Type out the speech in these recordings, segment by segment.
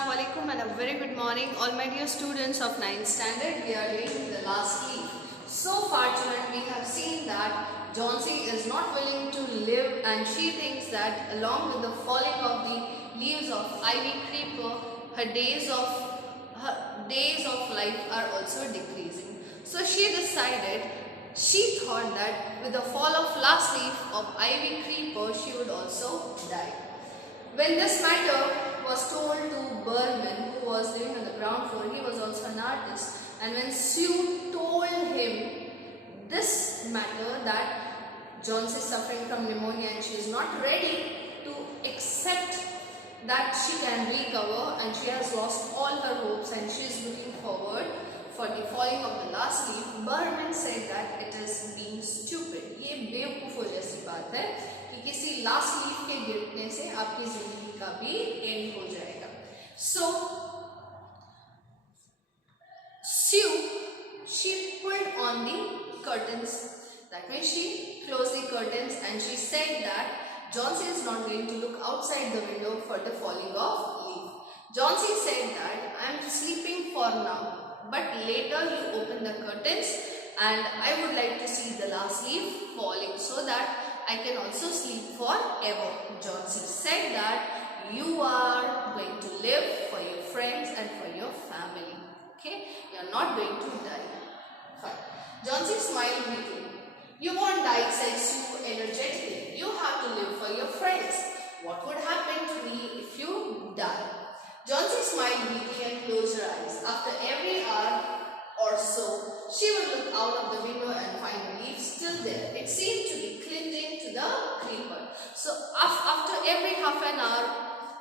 Assalamu alaikum and a very good morning all my dear students of 9th standard. We are doing the last leaf. So far children, we have seen that Johnsy is not willing to live and she thinks that along with the falling of the leaves of ivy creeper, her days of life are also decreasing. So she thought that with the fall of last leaf of ivy creeper, she would also die. When this matter was told to Berman, who was living on the ground floor, he was also an artist, and when Sue told him this matter that Johnsy is suffering from pneumonia and she is not ready to accept that she can recover and she has lost all her hopes and she is looking forward for the falling of the last leaf, Berman said that it is being stupid. ये बेवकूफ़ों जैसी बात है कि किसी last leaf के गिरने से आपकी जिंदगी का भी एंड हो जाएगा. So Sue, she pulled on the curtains. That means she closed the curtains and she said that Johnsy is not going to look outside the window for the falling of leaf. Johnsy said that I am sleeping for now, but later you open the curtains and I would like to see the last leaf falling so that I can also sleep forever. Johnsy said that you are going to live for your friends and for your family. Okay, you are not going to die. Fine. Johnsy smiled weakly. You won't die, said Sue energetically. You have to live for your friends. What would happen to me if you die? Johnsy smiled weakly and closed her eyes. After every hour or so, she would look out of the window and find the leaf still there. It seemed to be clinging to the creeper. So after every half an hour,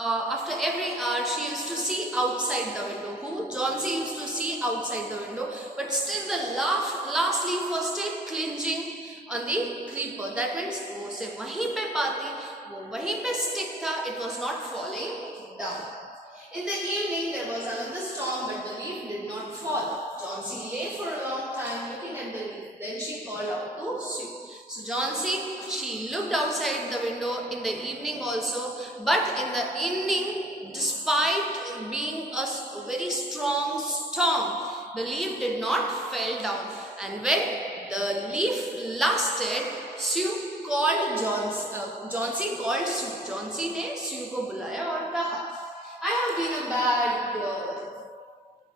after every hour, she used to see outside the window. Johnsy used to see outside the window, but still the last leaf was still clinging on the creeper. That means वो उसे वहीं पे पाती, वो वहीं पे stick था. It was not falling down. In the evening, there was another storm, but the leaf did not fall. Johnsy lay for a long time looking at the leaf. Then she called out to Sue. So Johnsy, she looked outside the window in the evening also, but in the evening, despite being a very strong storm, the leaf did not fall down. And when the leaf lasted, Sue called Johnsy called Sue. Johnsy ने Sue को बुलाया और कहा, I have been a bad girl.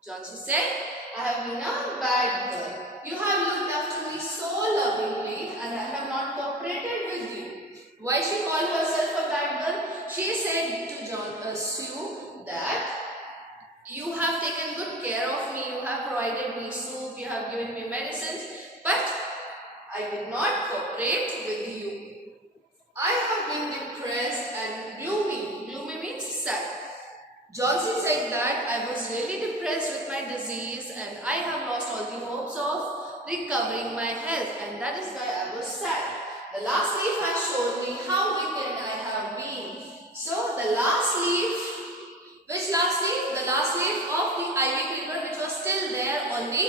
Johnsy said, I have been a bad girl. You have looked after me so lovingly and I have not cooperated with you. Why she called herself a bad girl? She said to Sue that you have taken good care of me, you have provided me soup, you have given me medicines, but I did not cooperate with you. I have been depressed and gloomy. Gloomy means sad. Johnsy said that I was really depressed with my disease and I have lost all the hopes of recovering my health, and that is why I was sad. The last leaf has shown me how wicked I have been. So the last leaf, which last leaf? The last leaf of the ivy creeper, which was still there on the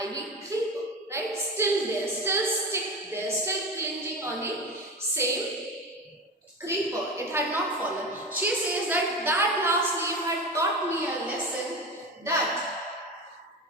ivy creeper, right? Still there, still stick there, still clinging on the same creeper. It had not fallen. She says that last leaf had taught me a lesson that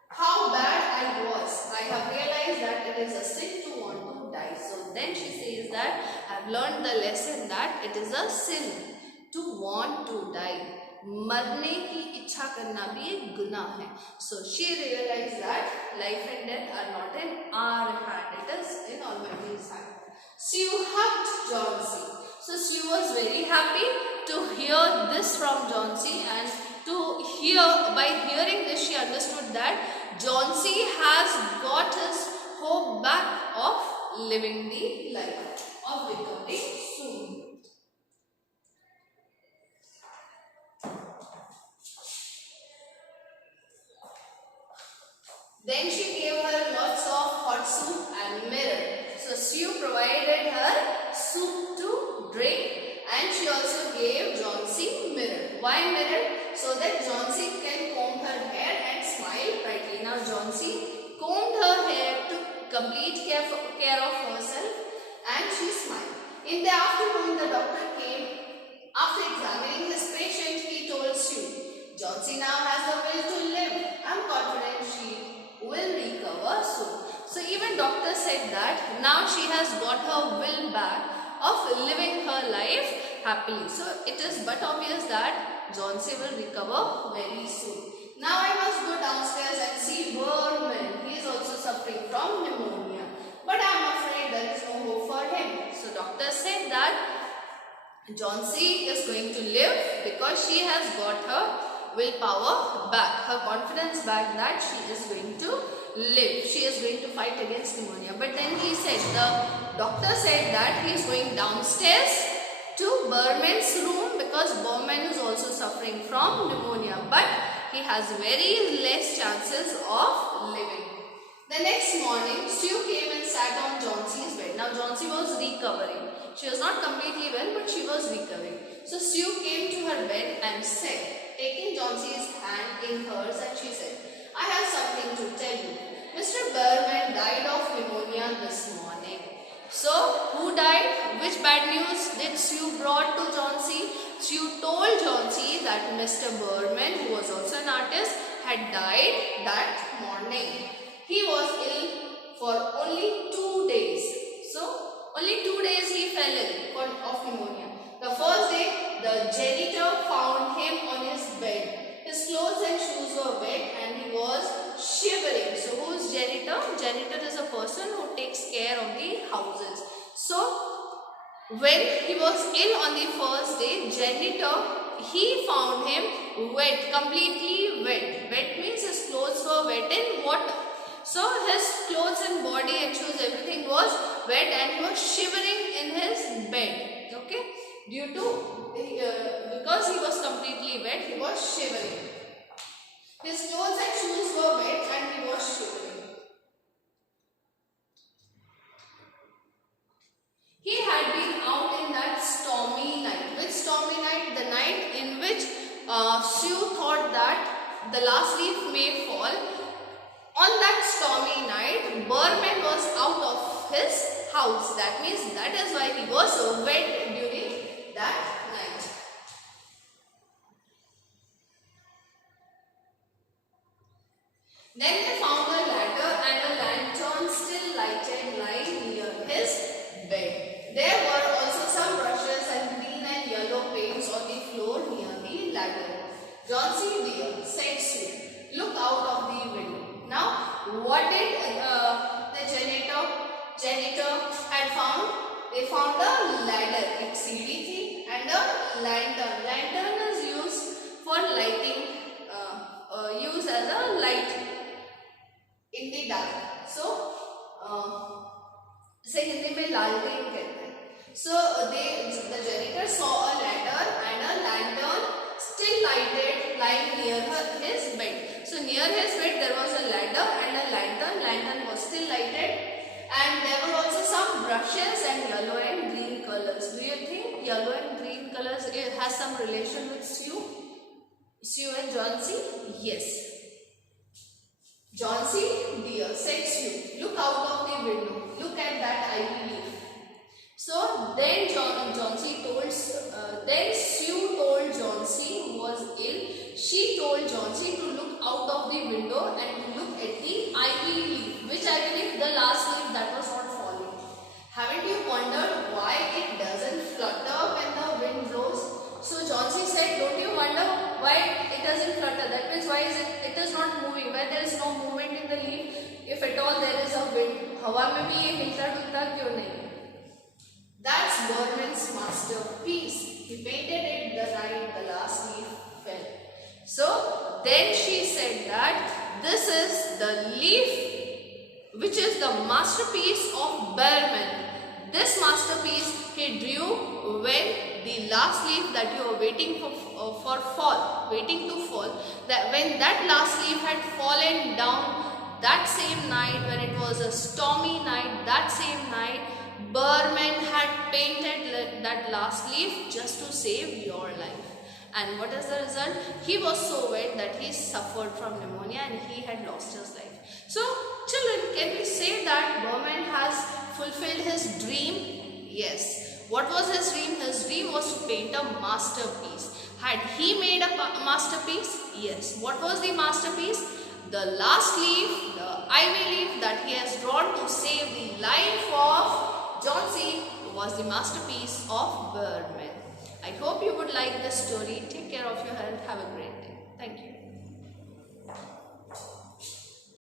how bad I was. I have realized that it is a sin to want to die. So then she says that I have learned the lesson that it is a sin to want to die. मरने की इच्छा करना भी एक गुनाह है. So she realized that life and death are not in our hand. It is in Almighty's hand. Sue hugged Johnsy. So Sue was very happy to hear this from Johnsy, and by hearing this she understood that Johnsy has got his hope back of living the life, of recovering soon. Then she gave her lots of hot soup and mirror. So Sue provided her soup to drink and she also gave Johnsy mirror. Why mirror? So that Johnsy can comb her hair and smile brightly. Now Johnsy combed her hair to complete care of herself and she smiled. In the afternoon, the doctor came. After examining his patient, he told Sue, said that now she has got her will back of living her life happily. So it is but obvious that Johnsy will recover very soon. Now I must go downstairs and see Berman. He is also suffering from pneumonia. But I am afraid there is no hope for him. So doctor said that Johnsy is going to live because she has got her willpower back, her confidence back that she is going to live. She is going to fight against pneumonia. But then he said, the doctor said that he is going downstairs to Berman's room because Berman is also suffering from pneumonia. But he has very less chances of living. The next morning, Sue came and sat on Johnsy's bed. Now Johnsy was recovering. She was not completely well, but she was recovering. So Sue came to her bed and said, taking Johnsy's hand in hers, and she said, I have something to tell you. Mr. Berman died of pneumonia this morning. So, who died? Which bad news did Sue brought to Johnsy? Sue told Johnsy that Mr. Berman, who was also an artist, had died that morning. He was ill for only 2 days. So, only 2 days he fell ill of pneumonia. The first day, the janitor found him on his bed. His clothes and shoes were wet and he was shivering. So, who is janitor? Janitor is a person who takes care of the houses. So, when he was ill on the first day, janitor, he found him wet, completely wet. Wet means his clothes were wet in water. So his clothes and body and shoes, everything was wet and he was shivering in his bed. Okay, due to because he was completely wet, he was shivering. His clothes and shoes were wet and he was shivering. He had been out in that stormy night. Which stormy night? The night in which Sue thought that the last leaf may fall. On that stormy night, Berman was out of his house. That means that is why he was wet during that night. Then they found a ladder and a lantern still lighted lying near his bed. There were also some brushes and green and yellow paints on the floor near the ladder. Johnsy dear, said Sue, look out of the window. Now, what did the janitor had found? They found a ladder, it's CDT, and a lantern. Lantern is used for lighting, used as a light in the dark. So, say Hindi में लालटेन कहते हैं. So, the janitor saw a ladder and a lantern still lighted lying near his bed. So near his bed there was a ladder and a lantern. Lantern was still lighted and there were also some brushes and yellow and green colors. Do you think yellow and green colors has some relation with Sue and Johnsy? Yes. Johnsy dear, said Sue, look out of the window. Look at that ivy leaf. So then then Sue told Johnsy, who was ill, she told Johnsy to look out of the window and to look at the ivy leaf, which I believe the last leaf that was not falling. Haven't you wondered why it doesn't flutter when the wind blows? So Johnsy said, don't you wonder why it doesn't flutter? That means why is it is not moving, why there is no movement in the leaf? If at all there is a wind, हवा में भी ये हिलता डुलता क्यों नहीं? That's Berman's masterpiece. He painted it the night the last leaf fell. So then she said that this is the leaf which is the masterpiece of Berman. This masterpiece he drew when the last leaf that you are waiting for fall, waiting to fall, that when that last leaf had fallen down that same night, when it was a stormy night, that same night, Berman had painted that last leaf just to save your life. And what is the result? He was so wet that he suffered from pneumonia and he had lost his life. So, children, can we say that Berman has fulfilled his dream? Yes. What was his dream? His dream was to paint a masterpiece. Had he made a masterpiece? Yes. What was the masterpiece? The last leaf, the I believe that he has drawn to save the life of John C., who was the masterpiece of Birdman. I hope you would like this story. Take care of your health. Have a great day. Thank you.